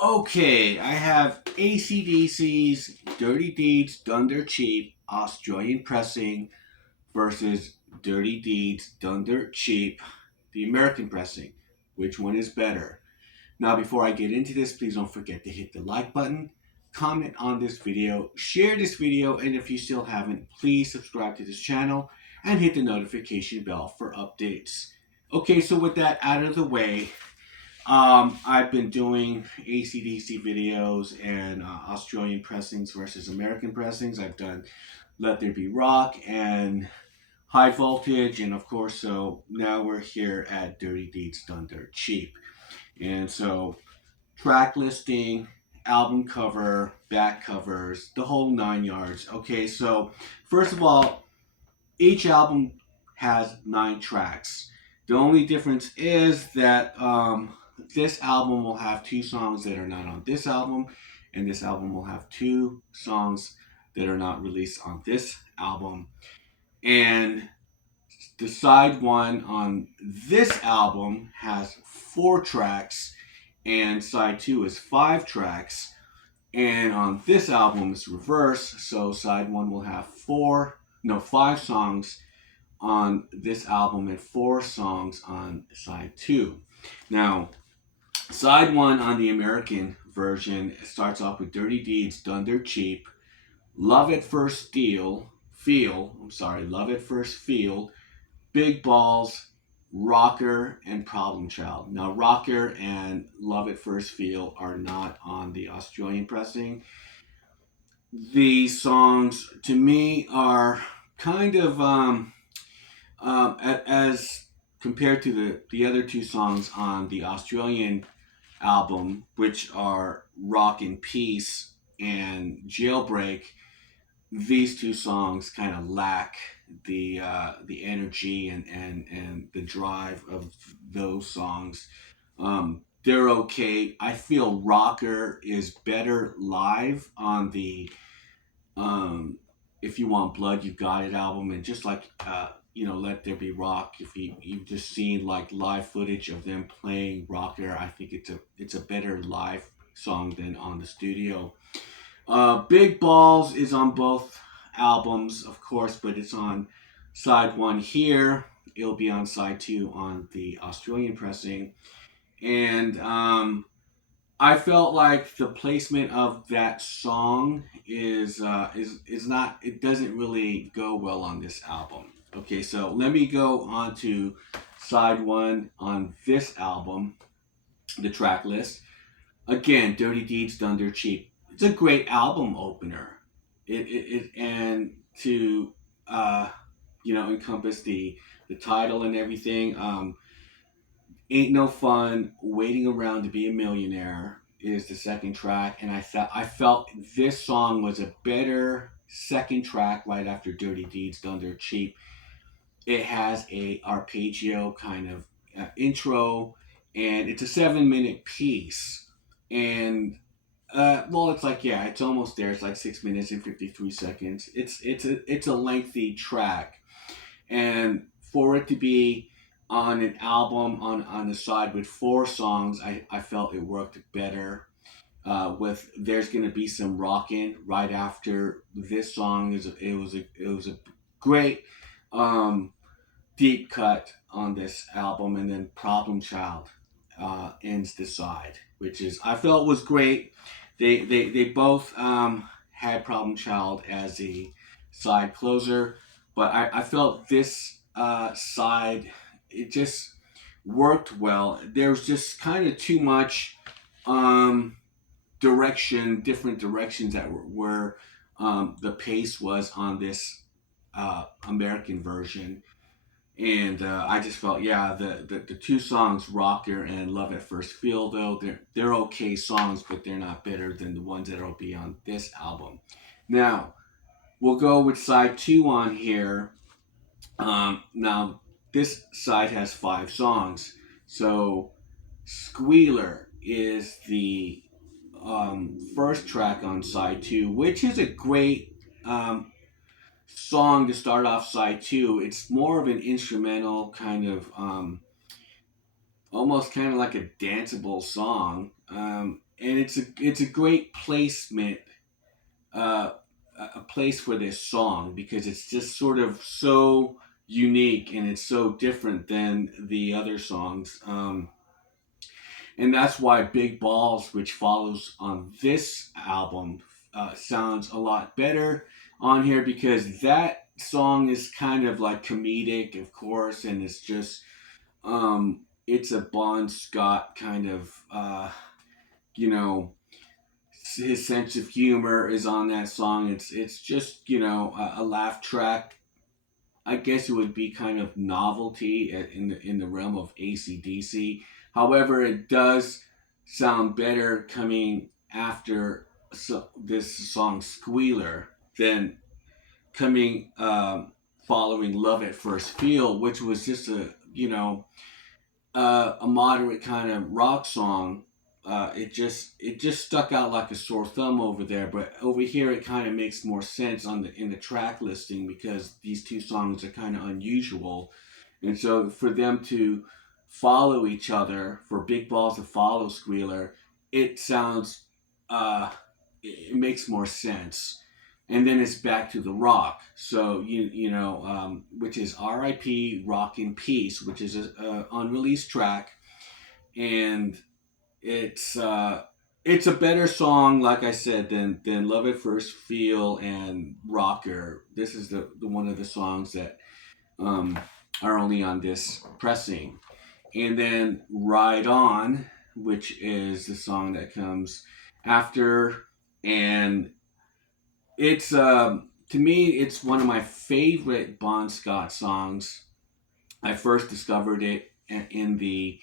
Okay, I have ACDC's Dirty Deeds Done Dirt Cheap Australian pressing versus Dirty Deeds Done Dirt Cheap, the American pressing. Which one is better? Now, before I get into this, please don't forget to hit the like button, comment on this video, share this video, and if you still haven't, please subscribe to this channel and hit the notification bell for updates. Okay, so with that out of the way, I've been doing ACDC videos and Australian pressings versus American pressings. I've done Let There Be Rock and High Voltage, and of course, so now we're here at Dirty Deeds Done Dirt Cheap. And so, track listing, album cover, back covers, the whole 9 yards. Okay, so first of all, each album has 9 tracks. The only difference is that this album will have 2 songs that are not on this album, and this album will have 2 songs that are not released on this album. And the side one on this album has 4 tracks, and side two is 5 tracks. And on this album, it's reverse, so side one will have 5 songs on this album and 4 songs on side two. Now, side one on the American version starts off with Dirty Deeds Done Dirt Cheap, Love at First Love at First Feel, Big Balls, Rocker, and Problem Child. Now, Rocker and Love at First Feel are not on the Australian pressing. These songs, to me, are kind of as compared to the other 2 songs on the Australian album, which are Rock and Peace and Jailbreak. These 2 songs kind of lack the energy and the drive of those songs. They're okay. I feel Rocker is better live on the If You Want Blood, You Got It album, and just like Let There Be Rock. If you've just seen like live footage of them playing Rocker, I think it's a better live song than on the studio. Big Balls is on both albums, of course, but it's on side one here. It'll be on side two on the Australian pressing, and I felt like the placement of that song is not. It doesn't really go well on this album. Okay, so let me go on to side one on this album, the track list. Again, Dirty Deeds Done Dirt Cheap. It's a great album opener. It and to encompass the title and everything. Ain't No Fun, Waiting Around to Be a Millionaire is the second track, and I felt this song was a better second track right after Dirty Deeds Done Dirt Cheap. It has a arpeggio kind of intro, and it's a 7-minute piece. And well, it's like, yeah, it's almost there. It's like 6 minutes and 53 seconds. It's a lengthy track, and for it to be on an album on the side with 4 songs, I felt it worked better. With There's gonna be some rockin' right after this song it was a great um, deep cut on this album, and then Problem Child ends the side, which is I felt was great. They both had Problem Child as the side closer, but I felt this side, it just worked well. There was just kind of too much um, different directions that were the pace was on this American version. And I just felt, yeah, the 2 songs, Rocker and Love at First Feel, though they're okay songs, but they're not better than the ones that'll be on this album. Now we'll go with side two on here. Now this side has 5 songs, so Squealer is the first track on side two, which is a great song to start off side two. It's more of an instrumental kind of almost kind of like a danceable song. and it's a great placement, uh, a place for this song because it's just sort of so unique and it's so different than the other songs. And that's why Big Balls, which follows on this album, sounds a lot better on here because that song is kind of like comedic, of course, and it's just it's a Bon Scott kind of you know his sense of humor is on that song. It's just a laugh track. I guess it would be kind of novelty in the realm of ACDC. However, it does sound better coming after this song Squealer than coming following Love at First Feel, which was just a moderate kind of rock song. It just stuck out like a sore thumb over there, but over here it kind of makes more sense on the in the track listing because these two songs are kind of unusual, and so for them to follow each other, for Big Balls to follow Squealer, it sounds it makes more sense. And then it's back to the rock. So which is R.I.P. Rock in Peace, which is a unreleased track, and it's it's a better song, like I said, than Love at First Feel and Rocker. This is the one of the songs that um, are only on this pressing, and then Ride On, which is the song that comes after, and it's to me, it's one of my favorite Bon Scott songs. I first discovered it in the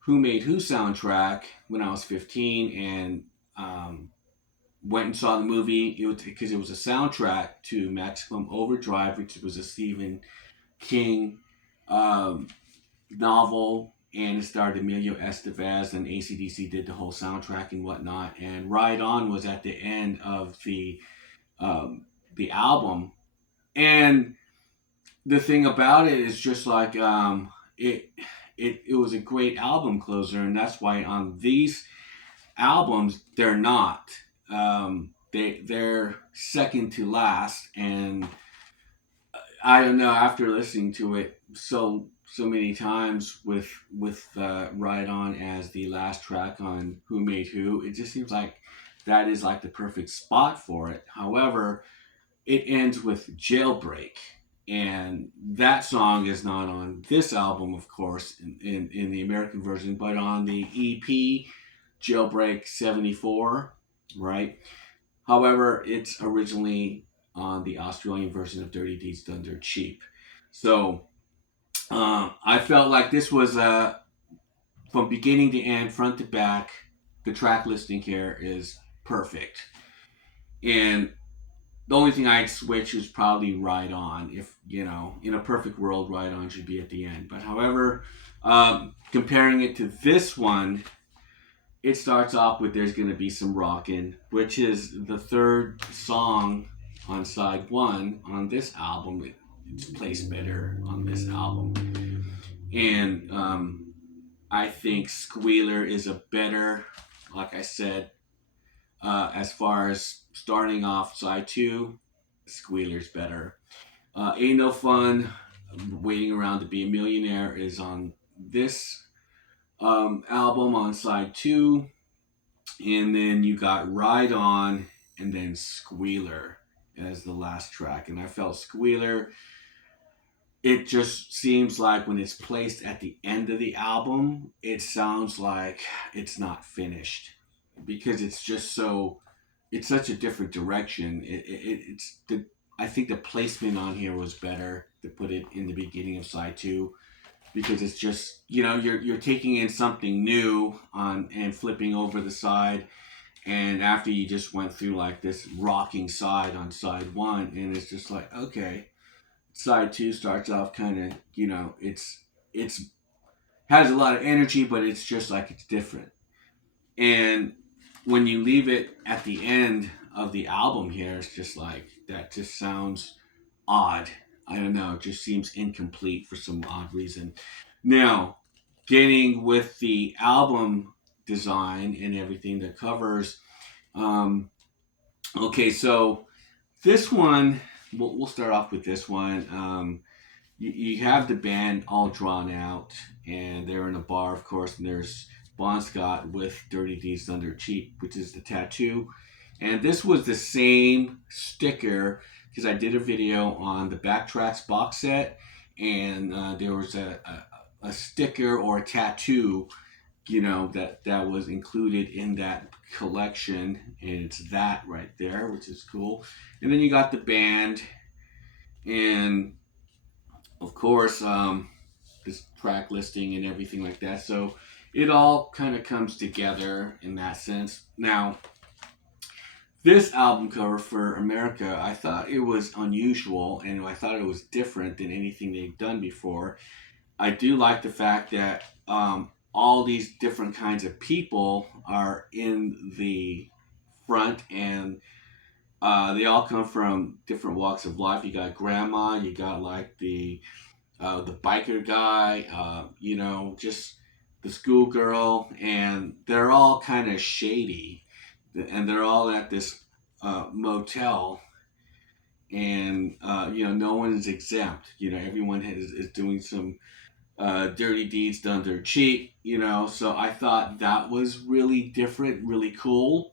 Who Made Who soundtrack when I was 15, and went and saw the movie. It was because it was a soundtrack to Maximum Overdrive, which was a Stephen King um, novel, and it starred Emilio Estevez, and ACDC did the whole soundtrack and whatnot. And Ride On was at the end of um, the album, and the thing about it is just like it was a great album closer, and that's why on these albums they're not they're second to last. And I don't know, after listening to it so many times with Ride On as the last track on Who Made Who, it just seems like that is like the perfect spot for it. However, it ends with Jailbreak, and that song is not on this album, of course, in the American version, but on the EP Jailbreak 74, right? However, it's originally on the Australian version of Dirty Deeds Done Dirt Cheap. So I felt like this was from beginning to end, front to back, the track listing here is perfect. And the only thing I'd switch is probably Ride On. If in a perfect world, Ride On should be at the end. But however, comparing it to this one, it starts off with "There's Gonna Be Some Rockin'," which is the third song on side one on this album. It's placed better on this album, and I think "Squealer" is a better, like I said, as far as starting off side two, Squealer's better. Ain't No Fun, Waiting Around to Be a Millionaire is on this album on side two. And then you got Ride On and then Squealer as the last track. And I felt Squealer, it just seems like when it's placed at the end of the album, it sounds like it's not finished because it's just so it's such a different direction. It's the I think the placement on here was better to put it in the beginning of side two because it's just you're taking in something new on and flipping over the side, and after you just went through like this rocking side on side one, and it's just like, okay, side two starts off kind of it's has a lot of energy, but it's just like it's different. And when you leave it at the end of the album here, it's just like that just sounds odd. I don't know, it just seems incomplete for some odd reason. Now, getting with the album design and everything, the covers. Um, okay, so this one, we'll start off with this one. You have the band all drawn out, and they're in a bar, of course, and there's Bon Scott with Dirty Deeds Done Dirt Cheap, which is the tattoo. And this was the same sticker because I did a video on the Backtracks box set, and there was a sticker or a tattoo, that was included in that collection, and it's that right there, which is cool. And then you got the band, and of course, this track listing and everything like that. So it all kind of comes together in that sense. Now, this album cover for America, I thought it was unusual and I thought it was different than anything they've done before. I do like the fact that all these different kinds of people are in the front, and they all come from different walks of life. You got grandma, you got like the biker guy, just the schoolgirl, and they're all kind of shady, and they're all at this motel, and no one's exempt. Everyone is doing some dirty deeds done dirt cheap. So I thought that was really different, really cool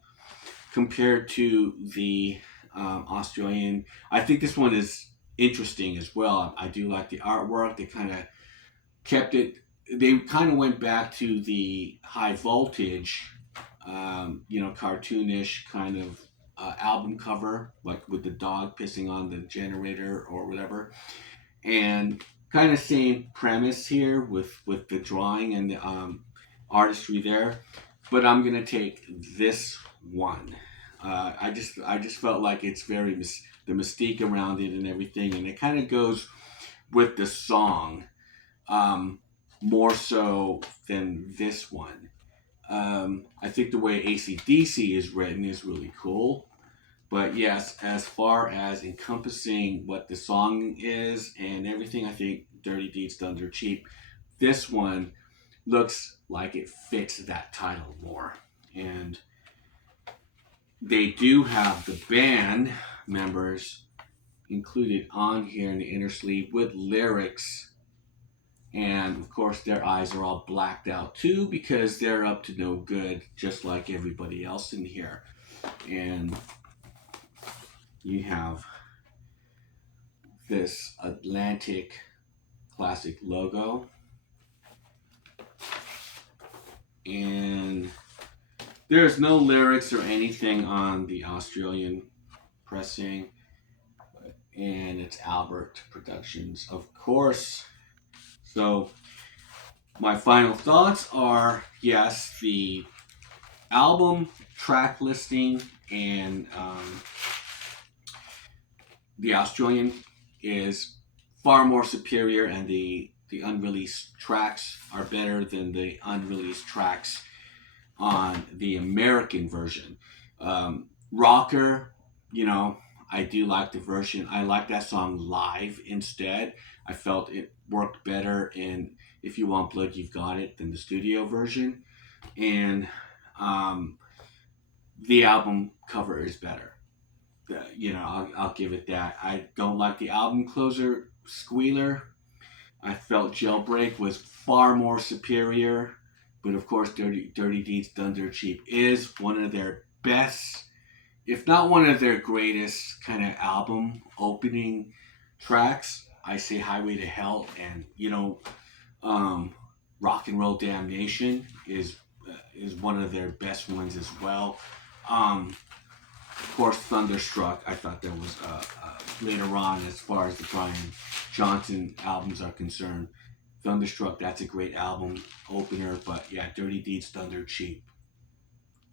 compared to the Australian. I think this one is interesting as well. I do like the artwork. They kind of kept it. They kind of went back to the high voltage, cartoonish kind of album cover, like with the dog pissing on the generator or whatever, and kind of same premise here with the drawing and the artistry there. But I'm gonna take this one. I just felt like it's very the mystique around it and everything, and it kind of goes with the song more so than this one. I think the way ACDC is written is really cool. But yes, as far as encompassing what the song is and everything, I think Dirty Deeds Done Dirt Cheap. This one looks like it fits that title more. And they do have the band members included on here in the inner sleeve with lyrics. And of course, their eyes are all blacked out too because they're up to no good, just like everybody else in here. And you have this Atlantic classic logo. And there's no lyrics or anything on the Australian pressing. And it's Albert Productions, of course. So, my final thoughts are yes, the album track listing and the Australian is far more superior, and the unreleased tracks are better than the unreleased tracks on the American version. Rocker, I do like the version. I like that song live instead. I felt it worked better in If You Want Blood, You've Got It than the studio version. And the album cover is better. I'll give it that. I don't like the album closer, Squealer. I felt Jailbreak was far more superior. But of course, Dirty Deeds Done Dirt Cheap is one of their best, if not one of their greatest, kind of album opening tracks. I say Highway to Hell, and Rock and Roll Damnation is one of their best ones as well. Of course, Thunderstruck, I thought that was later on as far as the Brian Johnson albums are concerned. Thunderstruck, that's a great album opener, but yeah, Dirty Deeds Done Dirt Cheap.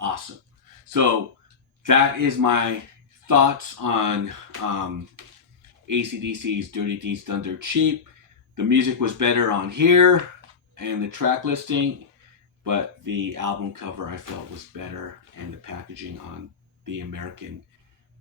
Awesome. So that is my thoughts on ACDC's Dirty Deeds Done Dirt Cheap. The music was better on here and the track listing, but the album cover I felt was better, and the packaging on the American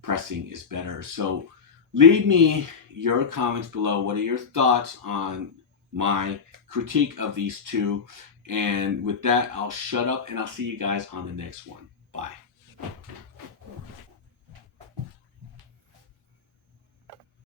pressing is better. So leave me your comments below. What are your thoughts on my critique of these two. And with that, I'll shut up and I'll see you guys on the next one. Bye.